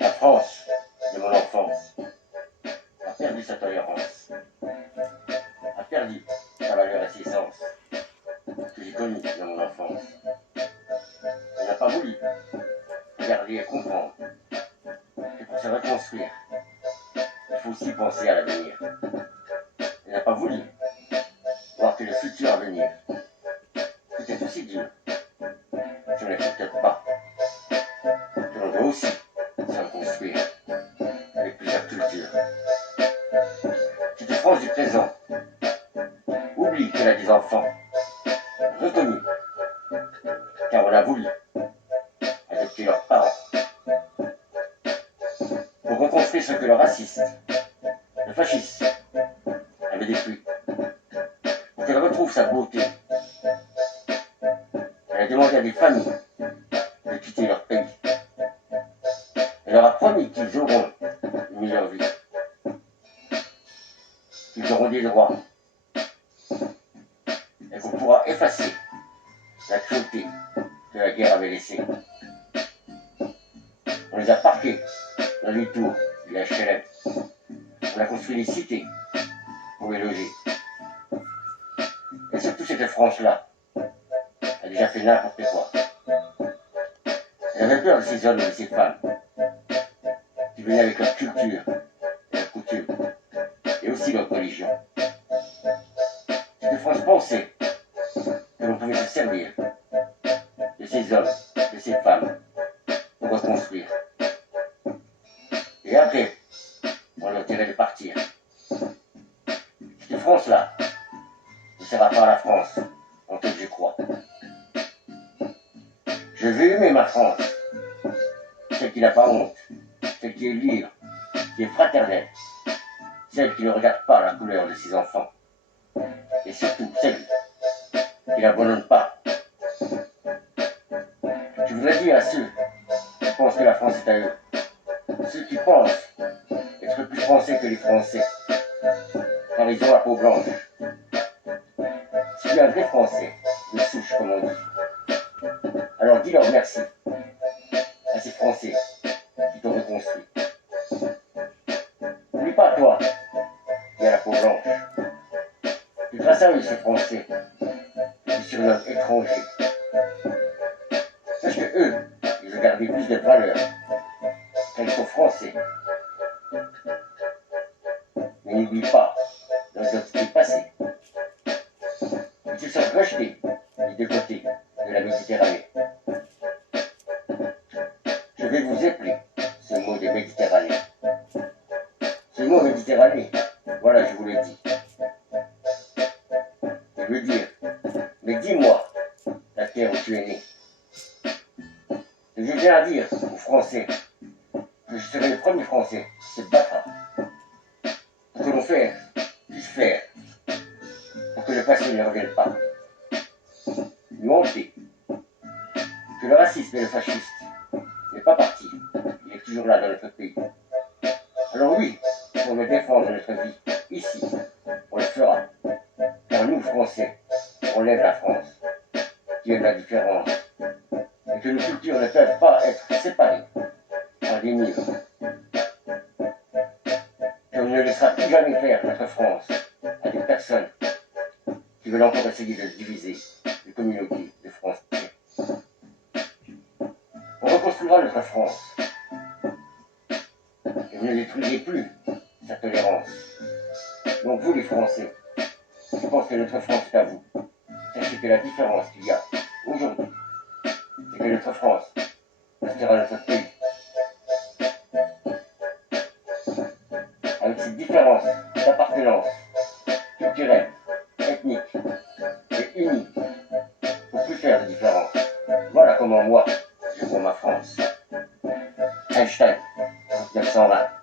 La France de mon enfance a perdu sa tolérance, a perdu sa valeur et ses sens que j'ai connus dans mon enfance. Elle n'a pas voulu regarder et comprendre que pour se reconstruire, il faut aussi penser à l'avenir. Elle n'a pas voulu voir que le futur à venir peut être aussi dur si on n'accepte pas que l'on doit aussi se reconstruire avec plusieurs cultures. Cette France du présent oublie qu'elle a des enfants reconnus, car on a voulu adopter leurs parents pour reconstruire ce que le raciste, le fasciste avait détruit, pour qu'elle retrouve sa beauté. Elle a demandé à des familles de quitter leur pays. Elle leur a promis qu'ils auront une meilleure vie, qu'ils auront des droits, et qu'on pourra effacer la cruauté que la guerre avait laissée. On les a parqués dans les tours des HLM. On a construit des cités pour les loger. Et surtout cette France-là a déjà fait n'importe quoi. Elle avait peur de ces hommes et de ces femmes qui venaient avec leur culture, leur coutume, et aussi leur religion. Cette France pensait que l'on pouvait se servir de ces hommes, de ces femmes, pour reconstruire. Et après, on leur dirait de partir. Cette France-là ne sera pas la France en telle que je crois. Je veux aimer ma France, celle qui n'a pas honte, celle qui est libre, qui est fraternelle, celle qui ne regarde pas la couleur de ses enfants, et surtout celle qui n'abandonne pas. Je voudrais dire à ceux qui pensent que la France est à eux, ceux qui pensent être plus français que les Français, car ils ont la peau blanche. Si tu es un vrai Français, de souche comme on dit, alors dis-leur merci à ces Français qui t'ont reconstruit. N'oublie pas toi qui as la peau blanche, que grâce à eux ces Français, tu surnommes étrangers. Sache que eux, ils ont gardé plus de valeur quand ils sont Français. Mais n'oublie pas leur identité passée. Ils se sont rejetés des deux côtés de la Méditerranée. Je vais vous épeler ce mot de Méditerranée. Ce mot Méditerranée, voilà, je vous le dis. Je veux dire, mais dis-moi, la terre où tu es né. Et je viens à dire aux Français que je serai le premier Français qui se battra pour que l'on puisse faire, pour que le passé ne revienne pas. Nous hanter que le racisme et le fascisme n'est pas parti, il est toujours là dans notre pays. Alors oui, on veut défendre notre vie ici, on le fera, car nous, Français, on lève la France, qui aime la différence, et que nos cultures ne peuvent pas être séparées par des murs. Et on ne laissera plus jamais faire notre France à des personnes qui veulent encore essayer de diviser les communautés de Français. On reconstruira notre France, et vous ne détruisez plus sa tolérance. Donc vous, les Français, je pense que notre France est à vous. Sachez que la différence qu'il y a aujourd'hui, c'est que notre France restera notre pays. Avec cette différence d'appartenance culturelle, ethnique et unique, pour plus faire de différence. Voilà comment moi, je vois ma France. Einstein, 1920.